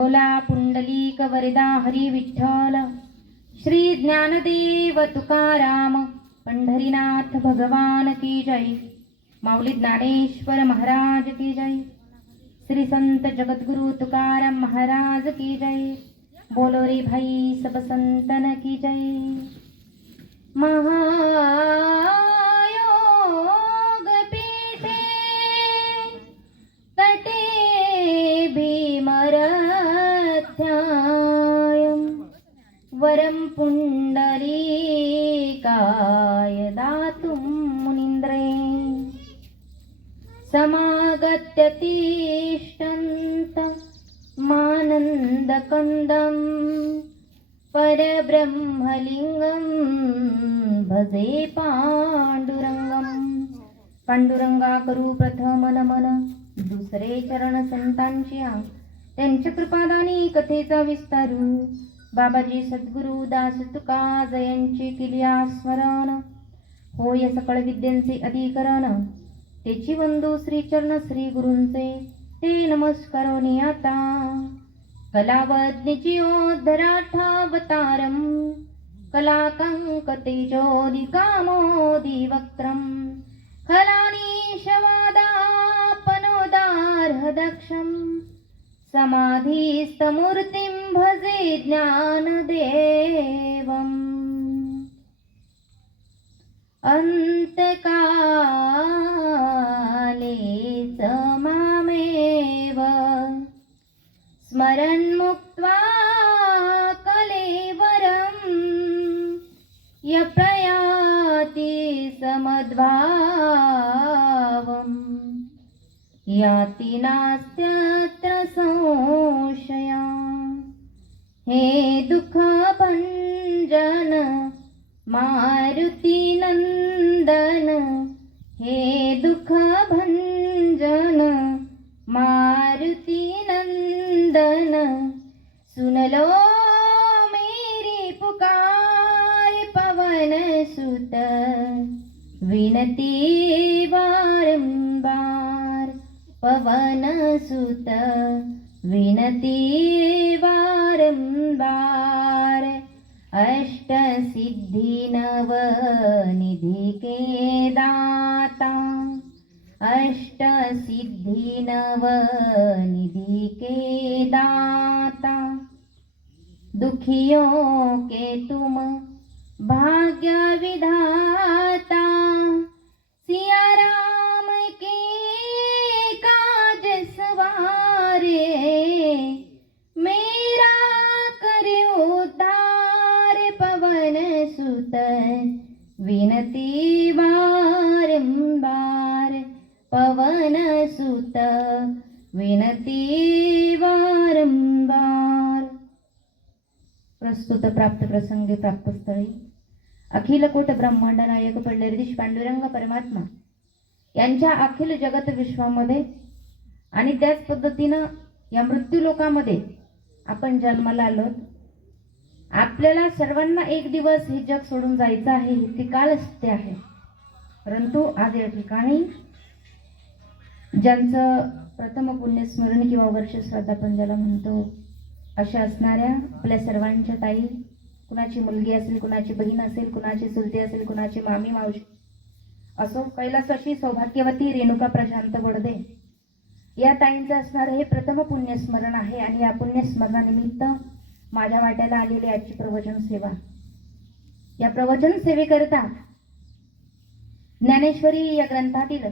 बोला पुंडलीक वरदा हरी विठ्ठल श्री ज्ञानदेव तुकाराम पंढरीनाथ भगवान की जय। माऊली ज्ञानेश्वर महाराज की जय। श्री संत जगद्गुरु तुकाराम महाराज की जय। बोलो रे भाई सब संतन की जय। महायोग पीठे तटे भीमरथ्यायं वरं पुंडलीकाय दातुं मुनीन्द्रे समागत्य तिष्ठन्त मानन्दकन्दं परब्रह्मलिंगं भजे पांडुरंगम। पांडुरंगा करू प्रथम नमन, दुसरे चरण संतांची त्यांच्या कृपादानी कथेचा विस्तारू। बाबाजी सद्गुरु दास तुका जयांची किलिया स्मरण, होय सकळ विद्यांचे अधिकरण। तेची वंदू श्री चरण श्री गुरूंचे, ते नमस्कारोनी आता। कलावज्ञ जियोद्धराठावतारम, कलाकंक तेजोदिकामोदि वक्त्रम। खलानीशवादापनोदार्हदक्षं, समाधिस्तमूर्तिं भजे ज्ञानदेवम्। अंतकाले च मामेव स्मरन्मुक्त्वा कलेवरम्, यप्रयाति समद्भावम् याति नास्त्यत्र संशया। हे दुःखभञ्जन मारुति नंदन, हे दुःखभञ्जन मारुति नंदन। सुन लो मेरी पुकार पवन सुत, विनती बारंबार पवन सुत, विनती बारंबार। अष्ट सिद्धि नव निधि के दाता, अष्ट सिद्धि नव निधि के दाता। दुखियों के तुम भाग्य विधाता, सिया राम के काज सवारे। मेरा करे उद्धार पवन सुत, विनती बारंबार पवन सुत, विनती बारंबार। प्रस्तुत प्राप्त प्रसंगी प्राप्त स्थळी अखिल कोट ब्रह्मांड नायक पंढरीश पांडुरंग परमात्मा यांच्या अखिल जगत विश्वामध्ये आणि त्याच पद्धतीनं या मृत्यू लोकामध्ये आपण जन्माला आलो। आपल्याला सर्वांना एक दिवस हे जग सोडून जायचं आहे, ती काळ सत्य आहे। परंतु आज या ठिकाणी ज्यांचं प्रथम पुण्यस्मरण किंवा वर्ष श्राद्ध आपण ज्याला म्हणतो, अशा असणाऱ्या आपल्या सर्वांच्या ताई, कुणाची मुलगी असेल, कुणाची बहीण असेल, कुणाची चुलती असेल, कुणाची मामी मावशी असो, कैलासवासी सौभाग्यवती रेणुका प्रशांत बडदे या ताईंचं असणारं हे प्रथम पुण्यस्मरण आहे। आणि या पुण्यस्मरणानिमित्त माझ्या वाट्याला आलेली आजची प्रवचन सेवा, या प्रवचन सेवेकरता ज्ञानेश्वरी या ग्रंथातील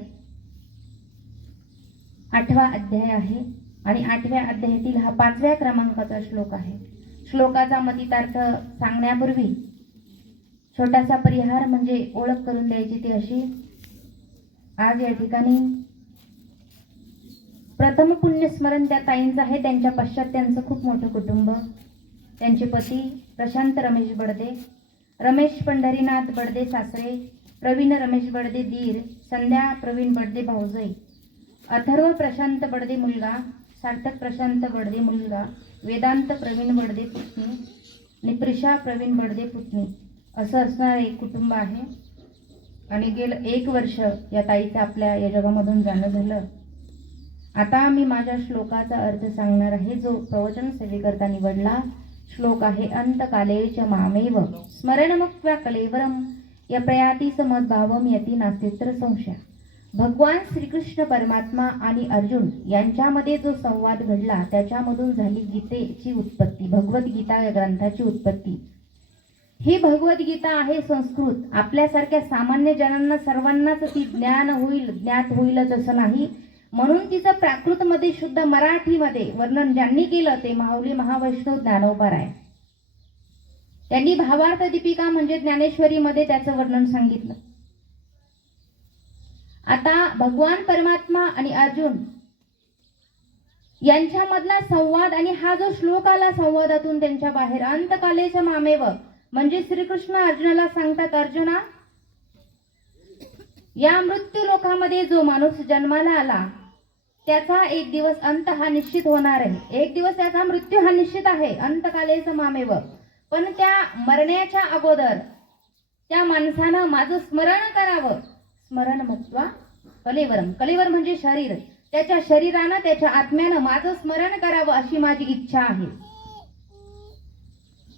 8वा अध्याय आहे आणि 8व्या अध्यायातील हा 5व्या क्रमांकाचा श्लोक आहे। श्लोकाचा मतितार्थ सांगण्यापूर्वी छोटासा परिहार म्हणजे ओळख करून द्यायची ती अशी, आज या ठिकाणी प्रथम पुण्यस्मरण त्या ताईंचं आहे। त्यांच्या पश्चात त्यांचं खूप मोठं कुटुंब, त्यांचे पती प्रशांत रमेश बडदे, रमेश पंढरीनाथ बडदे सासरे, प्रवीण रमेश बडदे दीर, संध्या प्रवीण बडदे भाऊजाई, अथर्व प्रशांत बडदे मुलगा, सार्थक प्रशांत बडदे मुलगा, वेदांत प्रवीण बडदे पुतणी, निप्रिशा प्रवीण बडदे पुतणी, असं असणारं एक कुटुंब आहे। आणि गेलं 1 वर्ष या ताईचं आपल्या या जगामधून जाणं झालं। आता मी माझ्या श्लोकाचा अर्थ सांगणार आहे, जो प्रवचन सेवेकरता निवडला श्लोक आहे. अंतकालेच मामेव स्मरणमुक्त्वा कलेवरम यप्रयाति समद्भावम यती नास्तित्र संशय. भगवान श्रीकृष्ण परमात्मा आणि अर्जुन यांच्यामध्ये जो संवाद घडला त्याच्यामधून झाली गीतेची उत्पत्ती, भगवद्गीता या ग्रंथाची उत्पत्ती. ही भगवद्गीता आहे संस्कृत. आपल्यासारख्या सामान्य जनांना सर्वांनाच ती ज्ञात होईलच असं नाही, म्हणून तिचं प्राकृतमध्ये शुद्ध मराठीमध्ये वर्णन ज्यांनी केलं ते माऊली महावैष्णव ज्ञानोबाराय. त्यांनी भावार्थ दीपिका म्हणजे ज्ञानेश्वरीमध्ये त्याचं वर्णन सांगितलं. आता भगवान परमात्मा आणि अर्जुन यांच्यामधला संवाद आणि हा जो श्लोक आला संवादातून त्यांच्या बाहेर, अंतकालेच मामेव म्हणजे श्रीकृष्ण अर्जुनाला सांगतात, अर्जुना या मृत्यू लोकामध्ये जो माणूस जन्माला आला त्याचा एक दिवस अंत हा निश्चित होणार आहे. एक दिवस त्याचा मृत्यू हा निश्चित आहे. अंतकालेच मामेव. पण त्या मरण्याच्या अगोदर त्या माणसानं माझं स्मरण करावं. स्मरण मुक्त्वा कलेवरम. कलेवर म्हणजे शरीर. त्याच्या शरीरानं त्याच्या आत्म्यानं माझं स्मरण करावं अशी माझी इच्छा आहे.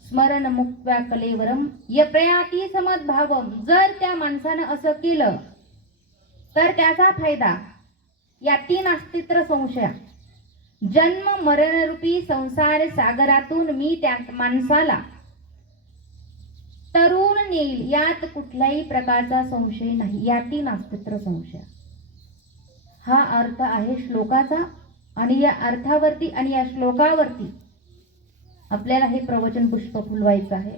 स्मरण मुक्त्वा कलेवरम यप्रयाति समद्भावम. जर त्या माणसानं असं केलं तर त्याचा फायदा याती नास्तित्र संशय. जन्म मरण रूपी संसार सागरातून मी त्या माणसाला तरुण नेईल यात कुठल्याही प्रकारचा संशय नाही. याती नास्तित्र संशय हा अर्थ आहे श्लोकाचा. आणि या अर्थावरती आणि या श्लोकावरती आपल्याला हे प्रवचन पुष्प फुलवायचं आहे.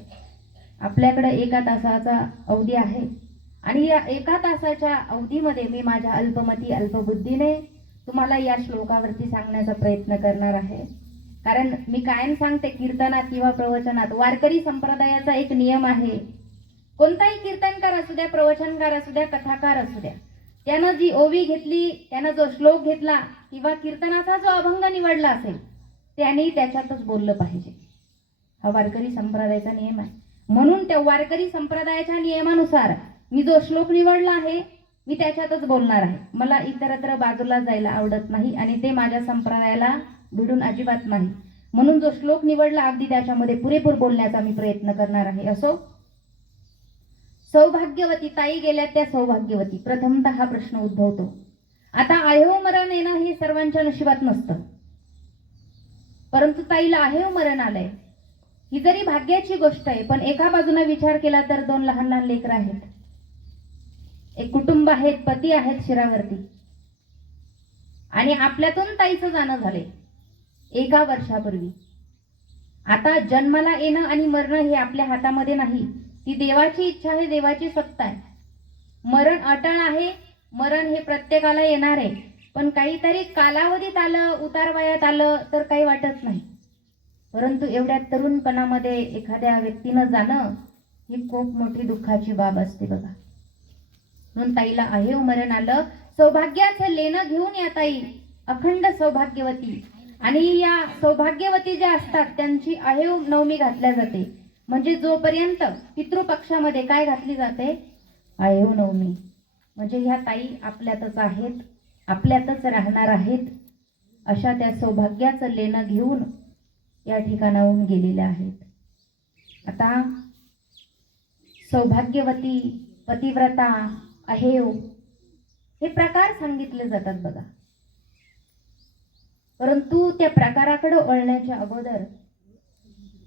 आपल्याकडे 1 तासाचा अवधी आहे आणि या 1 तासाच्या अवधीमध्ये मी माझ्या अल्पमती अल्पबुद्धीने तुम्हाला या श्लोकावरती सांगण्याचा प्रयत्न करणार आहे. कारण मी कायम सांगते, कीर्तनात किंवा प्रवचनात वारकरी संप्रदायाचा एक नियम आहे. कोणताही कीर्तनकार असू द्या, प्रवचनकार असू द्या, कथाकार असू द्या, त्यानं जी ओवी घेतली, त्यानं जो श्लोक घेतला किंवा कीर्तनाचा जो अभंग निवडला असेल त्याने त्याच्यातच बोललं पाहिजे. हा वारकरी संप्रदायाचा नियम आहे. म्हणून त्या वारकरी संप्रदायाच्या नियमानुसार मी जो श्लोक निवडला आहे मी त्याच्यातच बोलणार आहे. मला इतरत्र बाजूला जायला आवडत नाही आणि ते माझ्या संप्रदायाला भिडून अजिबात नाही. म्हणून जो श्लोक निवडला अगदी त्याच्यामध्ये पुरेपूर बोलण्याचा मी प्रयत्न करणार आहे. असो, सौभाग्यवती ताई गेल्या त्या सौभाग्यवती. प्रथमतः हा प्रश्न उद्भवतो. आता आयहो मरण येणं हे सर्वांच्या नशिबात नसतं, परंतु ताईला आयहो मरण आलंय ही जरी भाग्याची गोष्ट आहे, पण एका बाजूने विचार केला तर 2 लहान लहान लेकरं आहेत, एक कुटुंब आहेत, पती आहेत शिरावरती, आणि आपल्यातून ताईचं जाणं झालंय 1 वर्षापूर्वी. आता जन्माला येणं आणि मरणं हे आपल्या हातामध्ये नाही. ती देवाची इच्छा आहे, देवाची सत्ता आहे. मरण अटळ आहे. मरण हे प्रत्येकाला येणार आहे. पण काहीतरी कालावधीत आलं, उतार वयात आलं तर काही वाटत नाही. परंतु एवढ्या तरुणपणामध्ये एखाद्या व्यक्तीनं जाणं ही खूप मोठी दुःखाची बाब असते बघा. म्हणून ताईला आहे मरण आलं. सौभाग्याचं लेणं घेऊन या ताई, अखंड सौभाग्यवती. आणि या सौभाग्यवती ज्या असतात त्यांची आहेव नवमी घातल्या जाते. म्हणजे जोपर्यंत पितृपक्षामध्ये काय घातली जाते? आहेव नवमी. म्हणजे ह्या ताई आपल्यातच आहेत, आपल्यातच राहणार आहेत. अशा त्या सौभाग्याचं लेणं घेऊन या ठिकाणाहून गेलेल्या आहेत. आता सौभाग्यवती, पतिव्रता, अहेव हे प्रकार सांगितले जातात बघा. परंतु त्या प्रकाराकडे वळण्याच्या अगोदर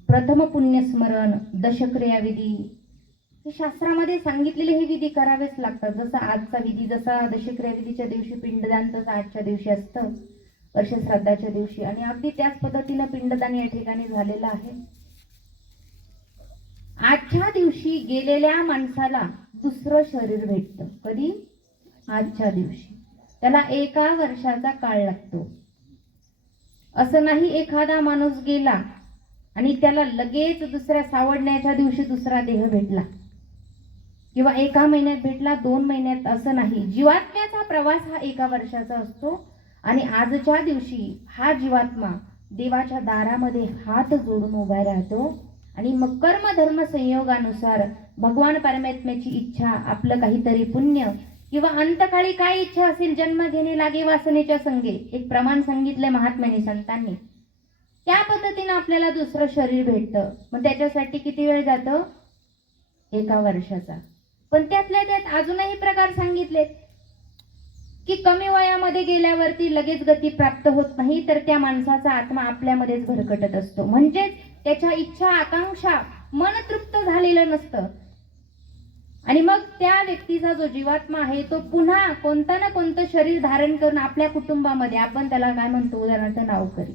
प्रथम पुण्यस्मरण, दशक्रिया विधी हे शास्त्रामध्ये सांगितलेले हे विधी करावेच लागतात. जसा आजचा विधी, जसा दशक्रिया विधीच्या दिवशी पिंडदान तसं आजच्या दिवशी असतं, वर्षश्राद्धाच्या दिवशी. आणि अगदी त्याच पद्धतीने पिंडदान या ठिकाणी झालेलं आहे. आजच्या दिवशी गेलेल्या माणसाला दुसरं शरीर भेटतं. कधी? आजच्या दिवशी. त्याला 1 वर्षाचा काळ लागतो. असं नाही एखादा माणूस गेला आणि त्याला लगेच दुसऱ्या सावडण्याच्या दिवशी दुसरा देह भेटला, किंवा 1 महिन्यात भेटला, 2 महिन्यात, असं नाही. जीवात्म्याचा प्रवास हा 1 वर्षाचा असतो. आणि आजच्या दिवशी हा जीवात्मा देवाच्या दारामध्ये हात जोडून उभा राहतो आणि मग कर्म धर्म संयोगानुसार भगवान परमात्म्याची इच्छा, आपलं काहीतरी पुण्य किंवा अंतकाळी काय इच्छा असेल, जन्म घेणे लागे वासनेच्या संगे, एक प्रमाण सांगितलंय महात्म्याने संतांनी. त्या पद्धतीने आपल्याला दुसरं शरीर भेटतं. मग त्याच्यासाठी किती वेळ जातो? 1 वर्षाचा. पण त्यातल्या त्यात अजूनही प्रकार सांगितलेत की कमी वयामध्ये गेल्यावरती लगेच गती प्राप्त होत नाही, तर त्या माणसाचा आत्मा आपल्यामध्येच भरकटत असतो. म्हणजेच त्याच्या इच्छा आकांक्षा मन तृप्त झालेलं नसतं. आणि मग त्या व्यक्तीचा जो जीवात्मा आहे तो पुन्हा कोणतं ना कोणतं शरीर धारण करून आपल्या कुटुंबामध्ये, आपण त्याला काय म्हणतो, उदाहरणार्थ नावकरी,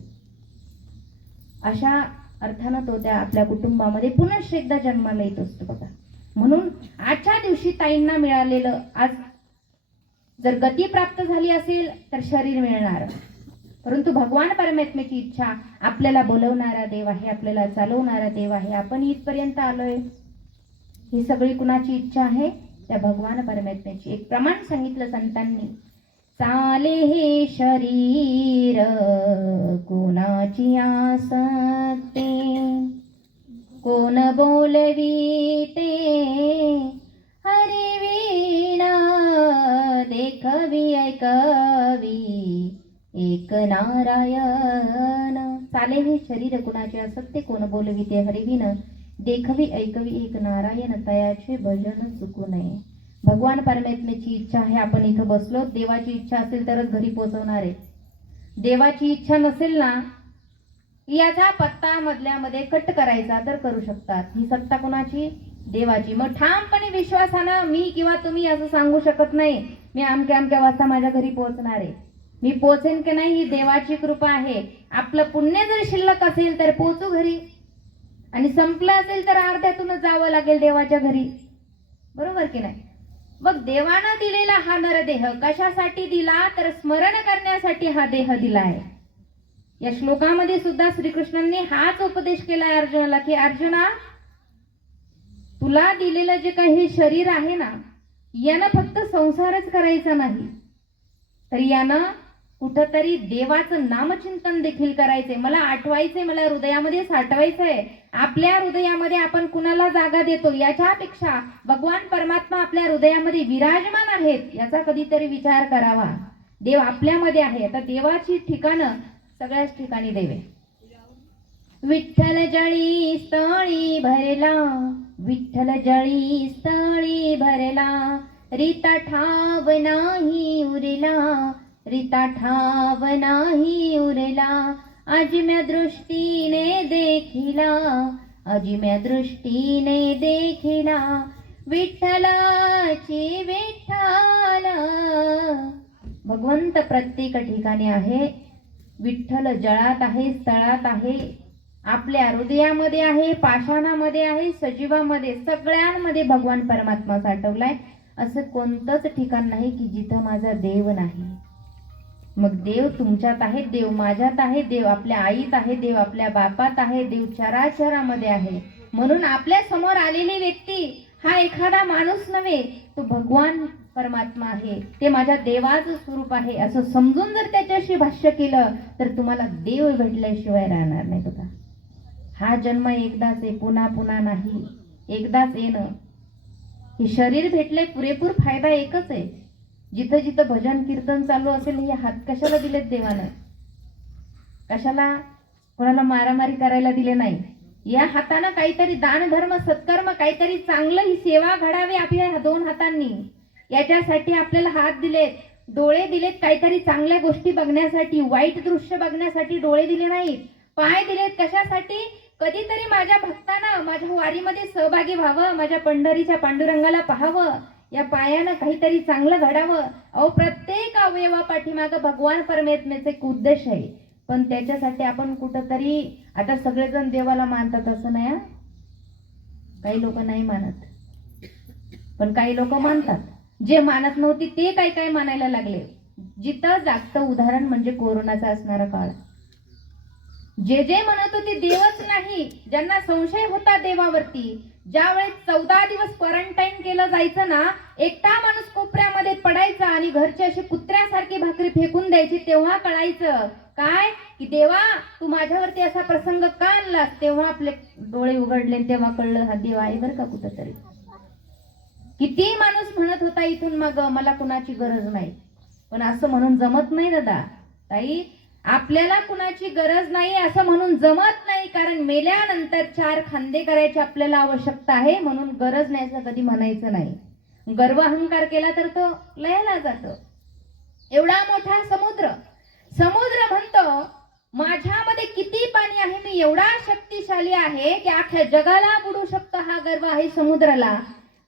अशा अर्थानं तो त्या आपल्या कुटुंबामध्ये पुन्हा एकदा जन्माला येत असतो बघा. म्हणून आजच्या दिवशी ताईंना मिळालेलं, आज जर गती प्राप्त झाली असेल तर शरीर मिळणार, परंतु भगवान परमात्म्याची इच्छा, आपल्याला बोलवणारा देव आहे, आपल्याला चालवणारा देव आहे. आपण इथपर्यंत आलोय, ही सगळी कुणाची इच्छा आहे? त्या भगवान परमात्म्याची. एक प्रमाण सांगितलं संतांनी, चाले हे शरीर कोणाची आसक्ती, कोण बोलवीते हरिवीणा, देखवी ऐकवी एक नारायण. चाले हे शरीर कुणाचे आसक्ती, कोण बोलविते हरिवीण, देखवी ऐकवी एक नारायण, तयाचे भजन चुकू नये. भगवान परमात्म्याची इच्छा आहे. आपण इथं बसलो, देवाची इच्छा असेल तरच घरी पोहोचवणार आहे. देवाची इच्छा नसेल ना, याचा पत्ता मधल्यामध्ये कट करायचा तर करू शकतात. ही सत्ता कोणाची? देवाची. मग ठामपणे विश्वासानं मी किंवा तुम्ही असं सांगू शकत नाही, मी अमक्या अमक्या वाजता माझ्या घरी पोहोचणार आहे. मी पोहोचेन की नाही ही देवाची कृपा आहे. आपलं पुण्य जर शिल्लक असेल तर पोहोचू घरी, आणि संपलं असेल तर अर्ध्यातूनच जावं लागेल देवाच्या घरी, बरोबर की नाही? मग देवानं दिलेला हा नरदेह कशासाठी दिला? तर स्मरण करण्यासाठी हा देह दिला आहे. या श्लोकामध्ये सुद्धा श्रीकृष्णांनी हाच उपदेश केलाय अर्जुनाला की अर्जुना, तुला दिलेलं जे काही शरीर आहे ना, यानं फक्त संसारच करायचा नाही, तर यानं कुठंतरी देवाचं नामचिंतन देखील करायचंय. मला आठवायचंय, मला हृदयामध्ये साठवायचंय. आपल्या हृदयामध्ये आपण कुणाला जागा देतो याच्यापेक्षा भगवान परमात्मा आपल्या हृदयामध्ये विराजमान आहेत याचा कधीतरी विचार करावा. देव आपल्यामध्ये आहे. आता देवाची ठिकाणं सगळ्याच ठिकाणी देव आहे. विठ्ठल जळी स्थळी भरला, विठ्ठल जळी स्थळी भरला, रीता ठाव नाही उरला, रीता ठाव नाही उरला, अजिम्या दृष्टीने देखिला, अजिम्या दृष्टीने देखिला, विठ्ठलाची विठ्ठल. भगवंत प्रत्येक ठिकाणी आहे. विठ्ठल जळात आहे, स्थळात आहे, आपल्या हृदयामध्ये आहे, पाषाणामध्ये आहे, सजीवामध्ये, सगळ्यांमध्ये भगवान परमात्मा साठवलाय. असं कोणतंच ठिकाण नाही की जिथं माझा देव नाही. मग देव तुमच्यात आहे, देव माझ्यात आहे, देव आपल्या आईत आहे, देव आपल्या बापात आहे, देव चराचरामध्ये आहे. म्हणून आपल्या समोर आलेली व्यक्ती हा एखादा माणूस नव्हे, तो भगवान परमात्मा आहे, ते माझ्या देवाचं स्वरूप आहे असं समजून जर त्याच्याशी भाष्य केलं तर तुम्हाला देव भेटल्याशिवाय राहणार नाही. बघा, हा जन्म एकदाच आहे, पुन्हा पुन्हा नाही. एकदाच येणं. हे शरीर भेटले, पुरेपूर फायदा एकच आहे. जिथं जिथं भजन कीर्तन चालू असेल, हे हात कशाला दिलेत देवानं? कशाला कोणाला मारामारी करायला दिले नाही. या हातानं काहीतरी दान धर्म सत्कर्म, काहीतरी चांगलं ही सेवा घडावी आपल्या 2 हातांनी. याच्यासाठी आपल्याला हात दिलेत, डोळे दिलेत, काहीतरी चांगल्या गोष्टी बघण्यासाठी, वाईट दृश्य बघण्यासाठी डोळे दिले नाहीत. पाय दिलेत कशासाठी? कधीतरी माझ्या भक्तांना माझ्या वारीमध्ये सहभागी व्हावं, माझ्या पंढरीच्या पांडुरंगाला पाहावं, या पायानं काहीतरी चांगलं घडावं. अहो, प्रत्येक अवयवा पाठीमागं भगवान परमात्म्याचा एक उद्देश आहे. पण त्याच्यासाठी आपण कुठंतरी, आता सगळेजण देवाला मानतात असं नाही, काही लोक नाही मानत, पण काही लोक मानतात. जे मानत नव्हती ते काय काय मानायला लागले. जिथं जागतं उदाहरण म्हणजे कोरोनाचा असणारा काळ. जे जे म्हणत होते देवच नाही, ज्यांना संशय होता देवावरती, ज्यावेळेस 14 दिवस क्वारंटाईन केलं जायचं ना, एकटा माणूस कोपऱ्यामध्ये पडायचा आणि घरची अशी कुत्र्यासारखी भाकरी फेकून द्यायची, तेव्हा कळायचं काय की देवा तू माझ्यावरती असा प्रसंग का आणलास. तेव्हा आपले डोळे उघडले, तेव्हा कळलं हा देव आहे बरं का कुठंतरी. किती माणूस म्हणत होता इथून मग मला कुणाची गरज नाही, पण असं म्हणून जमत नाही दादा ताई. आपल्याला कुणाची गरज नाही असं म्हणून जमत नाही, कारण मेल्यानंतर 4 खांदे करायची आपल्याला आवश्यकता आहे, म्हणून गरज नाही असं कधी म्हणायचं नाही. गर्व अहंकार केला तर तो लयाला जातो. एवढा मोठा समुद्र म्हणतो माझ्यामध्ये किती पाणी आहे, मी एवढा शक्तिशाली आहे की अख्ख्या जगाला बुडू शकतो. हा गर्व आहे समुद्राला.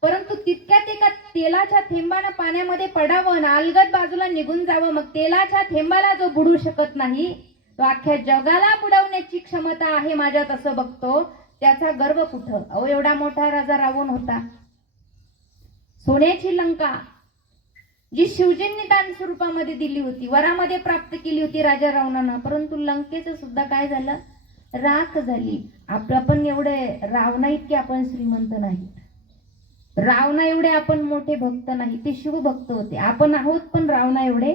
परंतु तितक्यात एका तेलाच्या थेंबानं पाण्यामध्ये पडावं आणि अलगद बाजूला निघून जावं, मग तेलाच्या थेंबाला जो बुडू शकत नाही तो अख्ख्या जगाला बुडवण्याची क्षमता आहे माझ्यात असं बघतो. त्याचा गर्व कुठं? अहो एवढा मोठा राजा रावण होता. सोन्याची लंका जी शिवजींनी दान स्वरूपामध्ये दिली होती, वरामध्ये प्राप्त केली होती राजा रावणानं, परंतु लंकेचं सुद्धा काय झालं? राख झाली. आपण एवढे रावणा इतके आपण श्रीमंत नाही, रावणा एवढे आपण मोठे भक्त नाही, ते शिवभक्त होते. आपण आहोत पण रावणा एवढे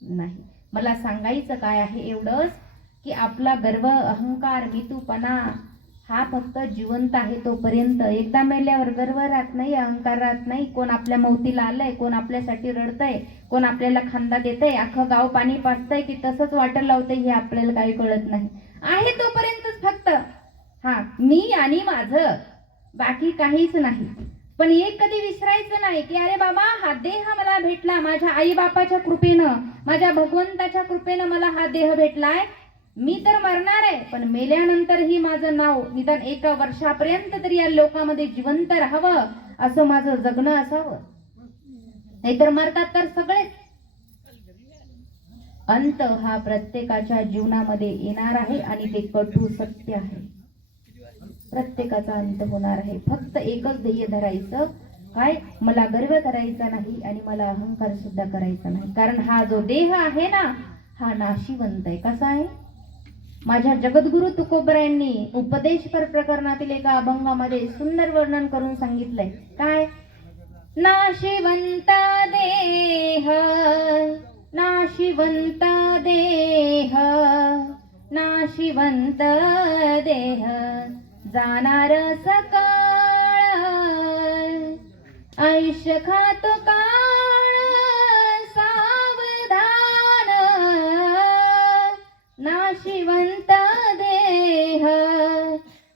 नाही. मला सांगायचं काय आहे एवढंच की आपला गर्व अहंकार मितूपणा हा फक्त जिवंत आहे तोपर्यंत. एकदा मेल्यावर गर्व राहत नाही, अहंकार राहत नाही. कोण आपल्या मौतीला आलंय, कोण आपल्यासाठी रडतंय, कोण आपल्याला खांदा देतंय, अख्खं गाव पाणी पाजतंय की तसंच वाटर लावतंय हे आपल्याला काही कळत नाही. आहे तोपर्यंतच फक्त मी आणि माझं, बाकी काहीच नाही. पण एक कधी विसरायचं नाही की अरे बाबा हा देह मला भेटला, माझ्या आई बापाच्या कृपेनं, माझ्या भगवंताच्या कृपेनं मला हा देह भेटलाय. मी तर मरणार आहे, पण मेल्यानंतरही माझं नाव निदान 1 वर्षापर्यंत तरी या लोकांमध्ये जिवंत राहावं असं माझं जगणं असावं. नाहीतर मरतात तर सगळेच. अंत हा प्रत्येकाच्या जीवनामध्ये येणार आहे आणि ते कटू सत्य आहे. प्रत्येकाचा अंत होणार आहे. फक्त एकच ध्येय धरायचं, काय? मला गर्व करायचा नाही आणि मला अहंकार सुद्धा करायचा नाही. कारण हा जो देह आहे ना हा नाशिवंत आहे. कसा आहे? माझ्या जगद्गुरु तुकोबरायांनी उपदेशपर प्रकरणातील एका अभंगामध्ये सुंदर वर्णन करून सांगितलंय. काय? नाशिवंत देह, नाशिवंत देह, नाशिवंत देह, जाणार सकाळ, आयुष्य खातो काळ, सावधान. नाशिवंत देह,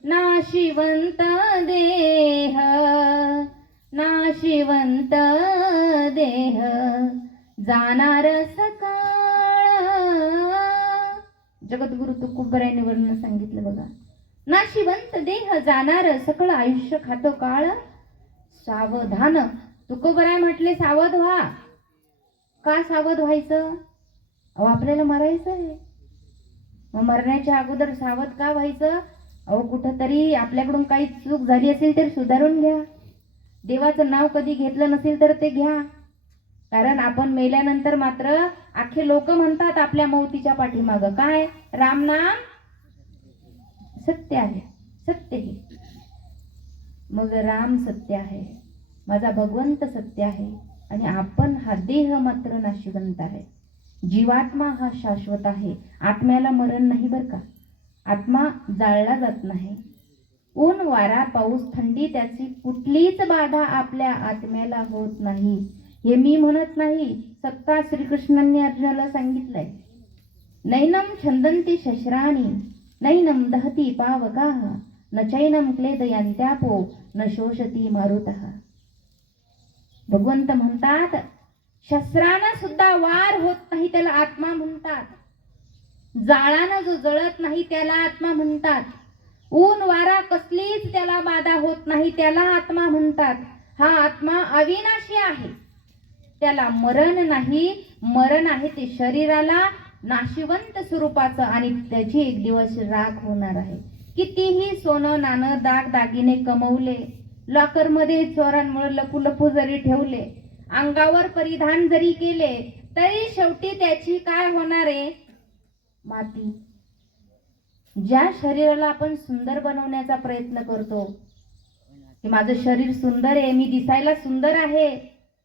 नाशिवंत देह, नाशिवंत देह, जाणार सकाळ. जगद्गुरु तुकोबरायांनी वर्णन सांगितलं बघा. नाशिवंत देह, जाणार सकळ, आयुष्य खातो काळ, सावधान. तुकोबराय म्हटले सावध व्हा. का सावध व्हायचं? अहो आपल्याला मरायचं आहे, मग मरण्याच्या अगोदर सावध का व्हायचं? अहो कुठंतरी आपल्याकडून काही चूक झाली असेल तर सुधारून घ्या. देवाचं नाव कधी घेतलं नसेल तर ते घ्या. कारण आपण मेल्यानंतर मात्र अख्खे लोक म्हणतात आपल्या मौतीच्या पाठीमागं काय? राम नाम सत्य आहे, सत्य हे. मग राम सत्य आहे, माझा भगवंत सत्य आहे आणि आपण हा देह मात्र नाशिवंत आहे. जीवात्मा हा शाश्वत आहे. आत्म्याला मरण नाही बर का. आत्मा जाळला जात नाही. ऊन वारा पाऊस थंडी त्याची कुठलीच बाधा आपल्या आत्म्याला होत नाही. हे मी म्हणत नाही, सत्ता श्रीकृष्णांनी अर्जुनाला सांगितलंय. नैनम छंदंती शस्त्राणी, नैनम दहती पावकाः, न चैनम क्लेदयन्त्यापो, न शोषती मारुतः. भगवंत म्हणतात शस्त्रानं सुद्धा वार होत नाही त्याला आत्मा म्हणतात. जाळानं जो जळत नाही त्याला आत्मा म्हणतात. ऊन वारा कसलीच त्याला बाधा होत नाही त्याला आत्मा म्हणतात. हा आत्मा अविनाशी आहे, त्याला मरण नाही. मरण आहे ते शरीराला नाशिवंत स्वरूपाचं आणि त्याची एक दिवस राख होणार आहे. कितीही सोनं नाणं दाग दागिने कमवले, लॉकर मध्ये चोरांमुळे लपू लपू जरी ठेवले, अंगावर परिधान जरी केले, तरी शेवटी त्याची काय होणार आहे? माती. ज्या शरीराला आपण सुंदर बनवण्याचा प्रयत्न करतो की माझं शरीर सुंदर आहे, मी दिसायला सुंदर आहे,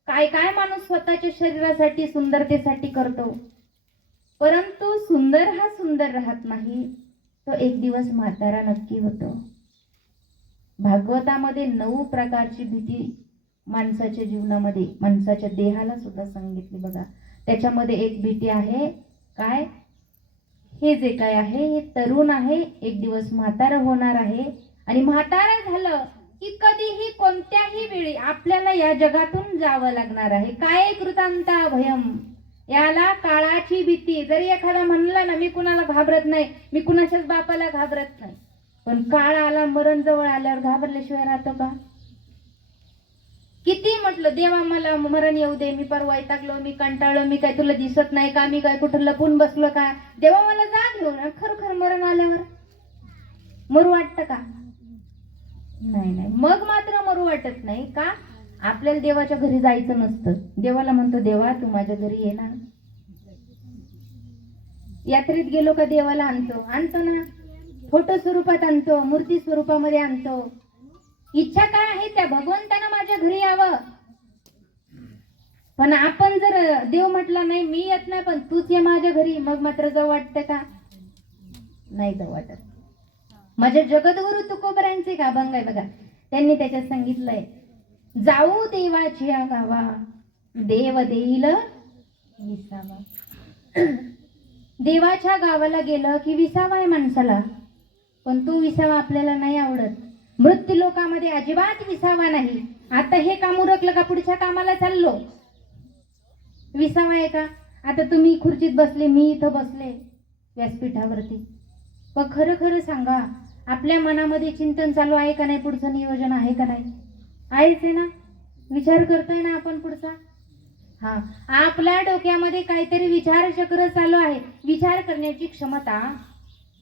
काय काय माणूस स्वतःच्या शरीरासाठी सुंदरतेसाठी करतो, परंतु सुंदर हा सुंदर राहत नाही, तो एक दिवस म्हातारा नक्की होतो. भागवतामध्ये 9 प्रकारची भीती माणसाच्या जीवनामध्ये, माणसाच्या देहाला सुद्धा सांगितले बघा. त्याच्यामध्ये एक भीती आहे काय, हे जे काय आहे हे तरुण आहे, एक दिवस म्हातारं होणार आहे. आणि म्हातारं झालं की कधीही कोणत्याही वेळी आपल्याला या जगातून जावं लागणार आहे. काय कृतांता भयम, याला काळाची भीती. जरी एखादा म्हणला ना मी कुणाला घाबरत नाही, मी कुणाच्याच बापाला घाबरत नाही, पण काळ आला, मरण जवळ आल्यावर घाबरल्याशिवाय राहतो का? किती म्हटलं देवा मला मरण येऊ दे, मी परवा वैतागलो, मी कंटाळलो, मी काय तुला दिसत नाही का, मी काय कुठं लपून बसलो का, देवा मला जा घेऊन. खरोखर मरण आल्यावर मरू वाटतं का? नाही नाही, मग मात्र मरू वाटत नाही का? आपल्याला देवाच्या घरी जायचं नसतं. देवाला म्हणतो देवा तू माझ्या घरी ये ना. यात्रेत गेलो का देवाला आणतो ना, फोटो स्वरूपात आणतो, मूर्ती स्वरूपामध्ये आणतो. इच्छा काय आहे त्या भगवंतानं माझ्या घरी यावं. पण आपण जर देव म्हटला नाही मी येत नाही पण तूच ये माझ्या घरी, मग मात्र जाऊ वाटतं का? नाही जाऊ वाटत. माझ्या जगद्गुरु तुकोबरांचे का अभंग आहे बघा, त्यांनी त्याच्यात सांगितलंय, जाऊ देवाची गावा देव देईल विसावा. देवाच्या गावाला गेलं की विसावा आहे माणसाला, पण तो विसावा आपल्याला नाही आवडत. मृत्यू लोकामध्ये अजिबात विसावा नाही. आता हे काम उरकलं का पुढच्या कामाला चाललो, विसावा आहे का? आता तुम्ही खुर्चीत बसले, मी इथं बसले व्यासपीठावरती, पण खरं खरं सांगा आपल्या मनामध्ये चिंतन चालू आहे का नाही? पुढचं नियोजन आहे का नाही? आहेच आहे ना, विचार करतोय ना आपण पुढचा. हा, आपल्या डोक्यामध्ये काहीतरी विचार चक्र चालू आहे. विचार करण्याची क्षमता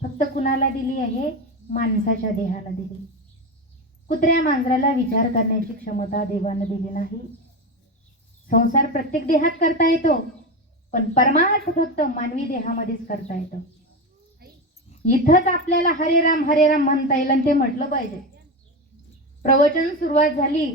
फक्त कुणाला दिली आहे? माणसाच्या देहाला दिली. कुत्र्या मांजराला विचार करण्याची क्षमता देवानं दिली नाही. संसार प्रत्येक देहात करता येतो, पण परमार्थ फक्त मानवी देहामध्येच करता येतो. इथंच आपल्याला हरे राम म्हणता येईल आणि ते म्हटलं पाहिजे. प्रवचन सुरुवात झाली,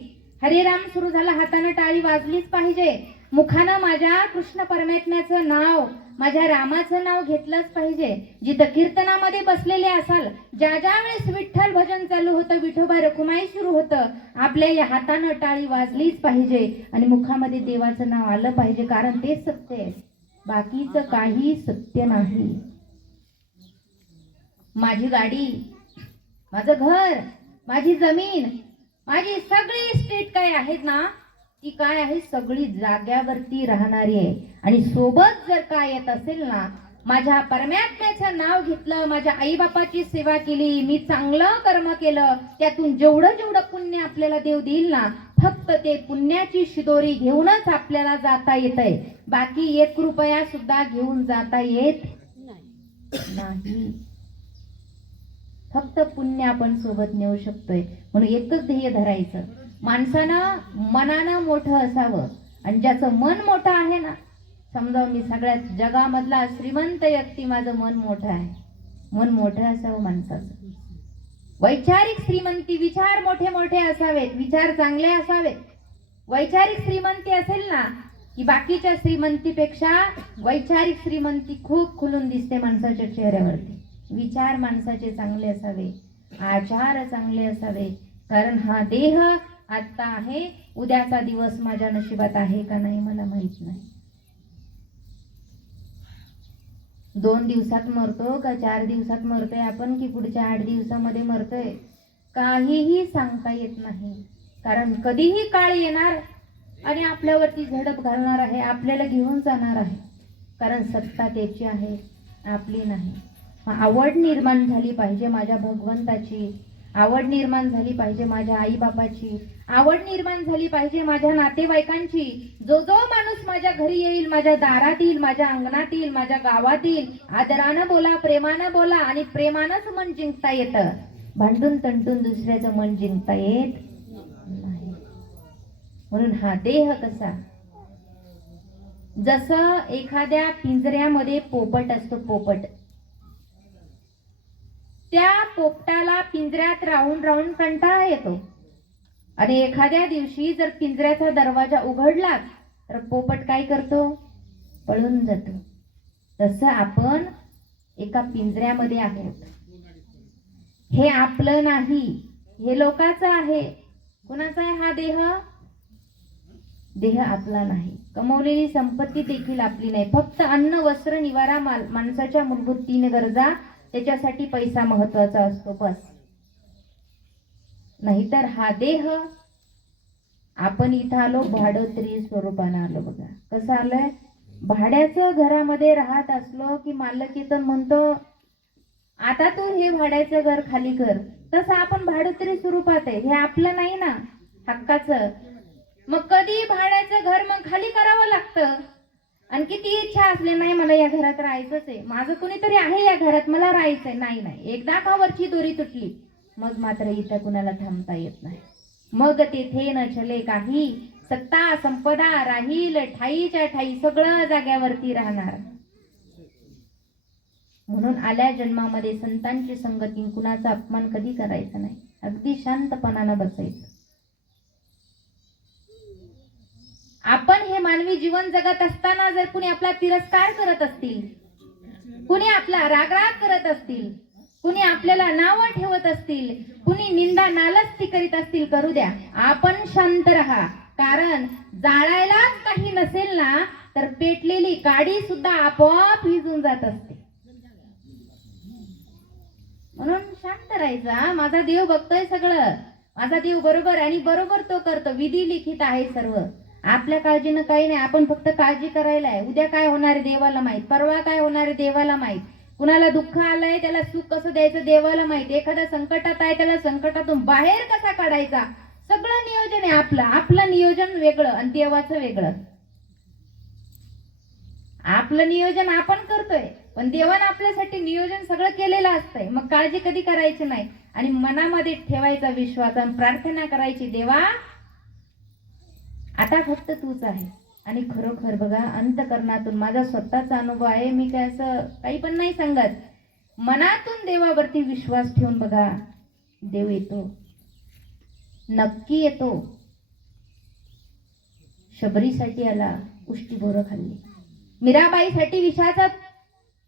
हरे राम सुरू झाला, हाताने टाळी वाजलीच पाहिजे. मुखानं माझ्या कृष्ण परमात्म्याचं नाव, माझ्या रामाचं नाव घेतलंच पाहिजे. जिथं कीर्तनामध्ये बसलेले असाल, ज्या ज्या वेळेस विठ्ठल भजन चालू होतं, विठोबा रखुमाई सुरू होतं, आपल्या या हातानं टाळी वाजलीच पाहिजे आणि मुखामध्ये देवाचं नाव आलं पाहिजे. कारण ते सत्य आहे, बाकीचं काही सत्य नाही. माझी गाडी, माझं घर, माझी जमीन, माझी सगळी स्टेट काय आहेत ना, ती काय आहे? सगळी जाग्यावरती राहणारी आहे. आणि सोबत जर काय येत असेल ना, माझ्या परमात्म्याचं नाव घेतलं, माझ्या आई बापाची सेवा केली, मी चांगलं कर्म केलं, त्यातून जेवढं जेवढं पुण्य आपल्याला देव देईल ना, फक्त ते पुण्याची शिदोरी घेऊनच आपल्याला जाता येतंय. बाकी 1 रुपया सुद्धा घेऊन जाता येत नाही. फक्त पुण्य आपण सोबत नेऊ शकतोय. म्हणून एकच ध्येय धरायचं, माणसानं मनानं मोठं असावं. आणि ज्याचं मन मोठं आहे ना, समजा मी सगळ्यात जगामधला श्रीमंत व्यक्ती, माझं मन मोठं आहे. मन मोठं असावं माणसाचं. वैचारिक श्रीमंती, विचार मोठे मोठे असावेत, विचार चांगले असावेत. वैचारिक श्रीमंती असेल ना की बाकीच्या श्रीमंतीपेक्षा वैचारिक श्रीमंती खूप खुलून दिसते माणसाच्या चेहऱ्यावरती. विचार माणसाचे चांगले असावे, आचार चांगले असावे. कारण हा देह आता आहे, उद्याचा दिवस माझ्या नशिबात आहे का नाही मला माहित नाही. 2 दिवसात मरतो का 4 दिवसात मरतोय आपण, की पुढच्या 8 दिवसामध्ये मरतोय, काहीही सांगता येत नाही. कारण कधीही काळ येणार आणि आपल्यावरती झडप घालणार आहे, आपल्याला घेऊन जाणार आहे. कारण सत्ता त्याची आहे, आपली नाही. आवड निर्माण झाली पाहिजे माझ्या भगवंताची, आवड निर्माण झाली पाहिजे माझ्या आई बापाची, आवड निर्माण झाली पाहिजे माझ्या नातेवाईकांची. जो जो माणूस माझ्या घरी येईल, माझ्या दारात येईल, माझ्या अंगणात येईल, माझ्या गावात येईल, आदरानं बोला, प्रेमानं बोला. आणि प्रेमानंच मन जिंकता येतं, भांडून तंटून दुसऱ्याचं मन जिंकता येत नाही. म्हणून हा देह कसा, जसं एखाद्या पिंजऱ्यामध्ये पोपट असतो, पोपट, त्या पोपटाला पिंजऱ्यात राहून राहून कंटाळा येतो. आणि एखाद्या दिवशी जर पिंजऱ्याचा दरवाजा उघडला तर पोपट काय करतो? पळून जातो. तसं आपण एका पिंजऱ्यामध्ये आहोत. हे आपलं नाही, हे लोकांचं आहे. कुणाचा आहे हा देह? देह आपला नाही, कमवलेली संपत्ती देखील आपली नाही. फक्त अन्न, वस्त्र, निवारा, माणसाच्या मूलभूत 3 गरजा, त्याच्यासाठी पैसा महत्वाचा असतो बस. नाहीतर हा देह, आपण इथं आलो भाडोत्री स्वरूपानं आलो. बघा कसं आलंय, भाड्याच्या घरामध्ये राहत असलो की मालक येतं म्हणतो आता तू हे भाड्याचं घर खाली कर. तसं आपण भाडोत्री स्वरूपात आहे, हे आपलं नाही ना हक्काचं. मग कधी भाड्याचं घर मग खाली करावं लागतं. आणि किती इच्छा असले नाही मला या घरात राहायचंच आहे, माझं कोणीतरी आहे या घरात, मला राहायचंय, नाही नाही एकदा का वरची दोरी तुटली मग मात्र इथं कुणाला थांबता येत नाही. मग तेथे न चले काही, सत्ता संपदा राहील ठाईच्या ठाई, सगळं जाग्यावरती राहणार. म्हणून आल्या जन्मामध्ये संतांची संगती, कुणाचा अपमान कधी करायचा नाही, अगदी शांतपणानं बसायचं. आपण हे मानवी जीवन जगत असताना जर कुणी आपला तिरस्कार करत असतील, कुणी आपला रागराग करत असतील, कुणी आपल्याला नावं ठेवत असतील, कुणी निंदा नालस्ती करीत असतील, करू द्या, आपण शांत राहा. कारण जाळायलाच काही नसेल ना तर पेटलेली काडी सुद्धा आपोआप विझून जात असते. म्हणून शांत राहायचा. माझा देव बघतोय सगळं, माझा देव बरोबर आणि बरोबर तो करतो, विधी लिखित आहे सर्व. आपल्या काळजीनं काही नाही, आपण फक्त काळजी करायला आहे. उद्या काय होणार आहे देवाला माहित, परवा काय होणार आहे देवाला माहित. कुणाला दुःख आलंय त्याला सुख कसं द्यायचं देवाला माहित. एखाद्या संकटात आहे त्याला संकटातून बाहेर कसा काढायचा, सगळं नियोजन आहे आपलं. आपलं नियोजन वेगळं आणि देवाचं वेगळं. आपलं नियोजन आपण करतोय पण देवानं आपल्यासाठी नियोजन सगळं केलेलं असतंय. मग काळजी कधी करायची नाही आणि मनामध्ये ठेवायचा विश्वास आणि प्रार्थना करायची, देवा आता फक्त तूच आहे. आणि खरोखर बघा अंतकरणातून माझा स्वतःचा अनुभव आहे, मी काय असं काही पण नाही सांगत, मनातून देवावरती विश्वास ठेवून बघा, देव येतो, नक्की येतो. शबरीसाठी आला, उष्टी बोरं खाल्ली. मीराबाईसाठी विषाचं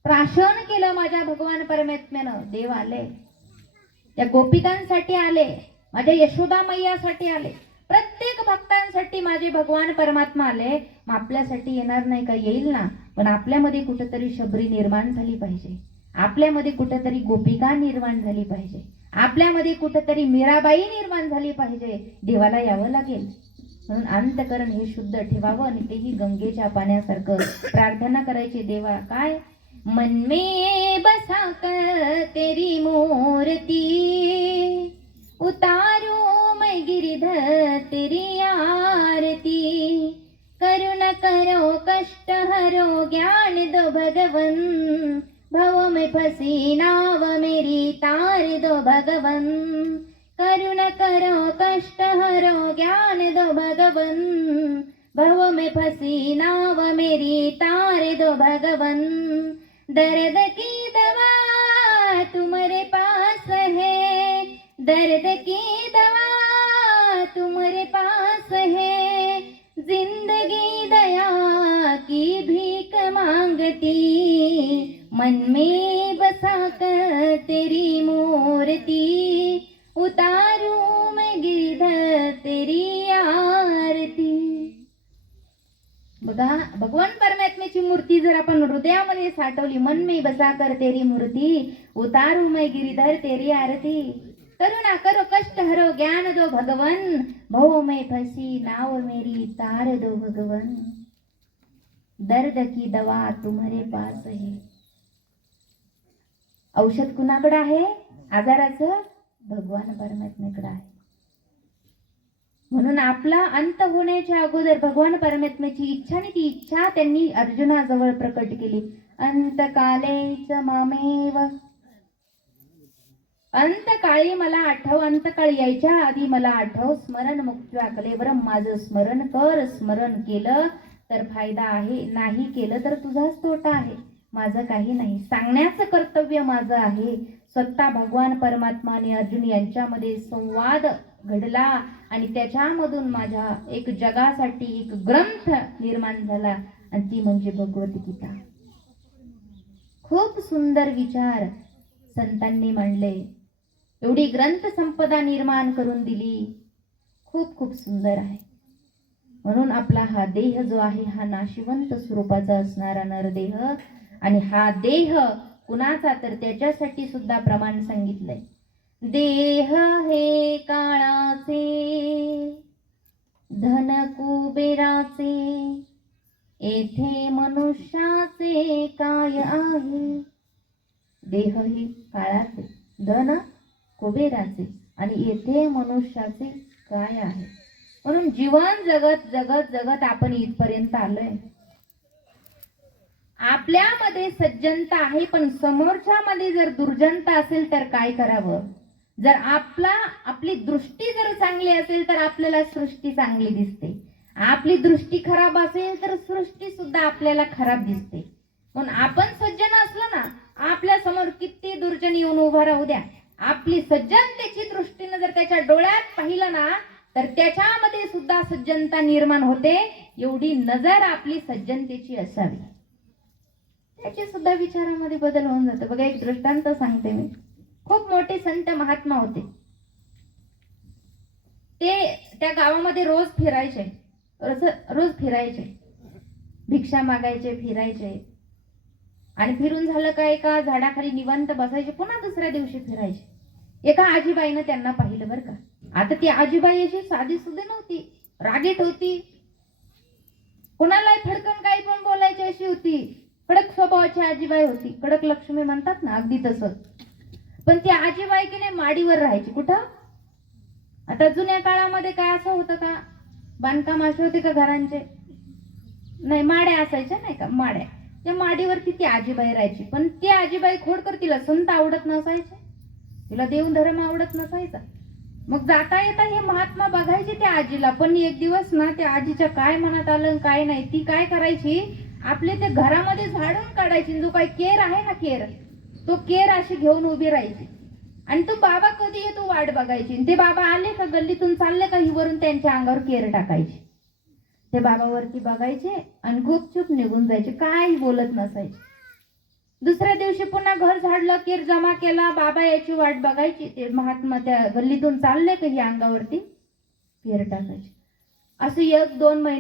प्राशन केलं माझ्या भगवान परमात्म्यानं, देव आले. त्या गोपिकांसाठी आले, माझ्या यशोदा मैयासाठी आले, प्रत्येक भक्तांसाठी माझे भगवान परमात्मा आले. मग आपल्यासाठी येणार नाही का, येईल ना. पण आपल्यामध्ये कुठेतरी शबरी निर्माण झाली पाहिजे, आपल्यामध्ये कुठेतरी गोपिका निर्माण झाली पाहिजे, आपल्यामध्ये कुठेतरी मीराबाई निर्माण झाली पाहिजे. देवाला यावं लागेल. म्हणून अंतकरण हे शुद्ध ठेवावं आणि तेही गंगेच्या पाण्यासारखं प्रार्थना करायची. देवा काय, मन में बसा कर तेरी मूर्ति, उतारू मैं गिरिधर तेरी आरती, करुणा करो कष्ट हरो ज्ञान दो भगवन, भव में फंसी नाव मेरी तार दो भगवन, करुणा करो कष्ट हरो ज्ञान दो भगवन, भव में फंसी नाव मेरी तार दो भगवन, दर्द की दवा तुम्हारे पास है, दर्द की दवा तुम्हारे पास है, जिंदगी दया की भीख मांगती, मन में बसा कर तेरी मूर्ति, उतारू मैं गिरधर तेरी आरती. बघा भगवान परमात्म्याची मूर्ती जर आपण हृदयामध्ये साठवली, मन में बसा कर तेरी मूर्ती, उतारू मैं गिरिधर तेरी आरती, करुणा करो कष्ट हरो ज्ञान दो भगवन, भव में फंसी नाव मेरी तार दो भगवन, दर्द की दवा तुम्हारे पास है. औषध कुणाकडे आहे आजाराचं, भगवान परमात्म्याकडे आहे. म्हणून आपला अंत होण्याच्या अगोदर भगवान परमात्म्याची इच्छा आणि ती इच्छा त्यांनी अर्जुनाजवळ प्रकट केली. अंतकालेच मामेव, अंतकाळी मला आठव, अंतकाळी यायच्या आधी मला आठव, स्मरण मुक्त्या कलेवरम, माझं स्मरण कर. स्मरण केलं तर फायदा आहे, नाही केलं तर तुझाच तोटा आहे, माझं काही नाही. सांगण्याचं कर्तव्य माझं आहे. स्वतः भगवान परमात्मा आणि अर्जुन यांच्यामध्ये संवाद घडला आणि त्याच्यामधून माझ्या एक जगासाठी एक ग्रंथ निर्माण झाला आणि ती म्हणजे भगवद्गीता. खूप सुंदर विचार संतांनी मांडले, एवढी ग्रंथ संपदा निर्माण करून दिली, खूप खूप सुंदर आहे. म्हणून आपला हा देह जो आहे हा नाशिवंत स्वरूपाचा असणारा नरदेह, आणि हा देह कुणाचा तर त्याच्यासाठी सुद्धा प्रमाण सांगितलंय. देह हे काळाचे धन कुबेराचे, येथे मनुष्याचे काय आहे. देह हे काळाचे, धन कुबेराचे, आणि येथे मनुष्याचे काय आहे. म्हणून जीवन जगत जगत जगत आपण इथपर्यंत आलोय. आपल्यामध्ये सज्जनता आहे, पण समोरच्या मध्ये जर दुर्जनता असेल तर काय करावं. जर आपली दृष्टी जर चांगली असेल तर आपल्याला सृष्टी चांगली दिसते. आपली दृष्टी खराब असेल तर सृष्टी सुद्धा आपल्याला खराब दिसते. पण आपण सज्जन असलो ना, आपल्या समोर किती दुर्जन येऊन उभा राहू द्या, आपली सज्जनतेची दृष्टीने जर त्याच्या डोळ्यात पाहिलं ना तर त्याच्यामध्ये सुद्धा सज्जनता निर्माण होते. एवढी नजर आपली सज्जनतेची असावी, त्याचे सुद्धा विचारामध्ये बदल होऊन जातो. बघा, एक दृष्टांत सांगते मी. खूप मोठे संत महात्मा होते. ते त्या गावामध्ये रोज फिरायचे, रोज फिरायचे, भिक्षा मागायचे, फिरायचे, आणि फिरून झालं का एका झाडाखाली निवांत बसायचे, पुन्हा दुसऱ्या दिवशी फिरायचे. एका आजीबाईनं त्यांना पाहिलं बरं का. आता ती आजीबाई अशी साधी सुधी नव्हती, रागीट होती, कोणालाही फडकन काही पण बोलायची अशी होती. कडक स्वभावाची आजीबाई होती. कडक लक्ष्मी म्हणतात ना, अगदी तसं. पण ती आजीबाई की नाही माडीवर राहायची. कुठं? आता जुन्या काळामध्ये काय असं होतं का, बांधकाम असे होते का घरांचे? नाही, माड्या असायच्या नाही का, माड्या. त्या माडीवरती ती आजीबाई राहायची. पण ती आजीबाई खोडकर, तिला संत आवडत नसायचे, तिला देवधर्म आवडत नसायचा. मग जाता येता हे महात्मा बघायचे त्या आजीला. पण एक दिवस ना त्या आजीच्या काय मनात आलं काय नाही, ती काय करायची, आपले ते घरामध्ये झाडून काढायची. जो काही केर आहे ना, केर, तो केर अशी घेऊन उभी राहायची. आणि तो बाबा कधी येतो वाट बघायची. ते बाबा आले का, गल्लीतून चालले का, ही वरून त्यांच्या अंगावर केर टाकायची. ते बाबावरती बघायचे आणि गुपचूप निघून जायचे, काही बोलत नसायचे. दुसऱ्या दिवशी पुन्हा घर झाडलं, केर जमा केला, बाबा याची वाट बघायची. ते महात्मा त्या गल्लीतून चालले का ही अंगावरती केर टाकायचे. असं 1-2 महिने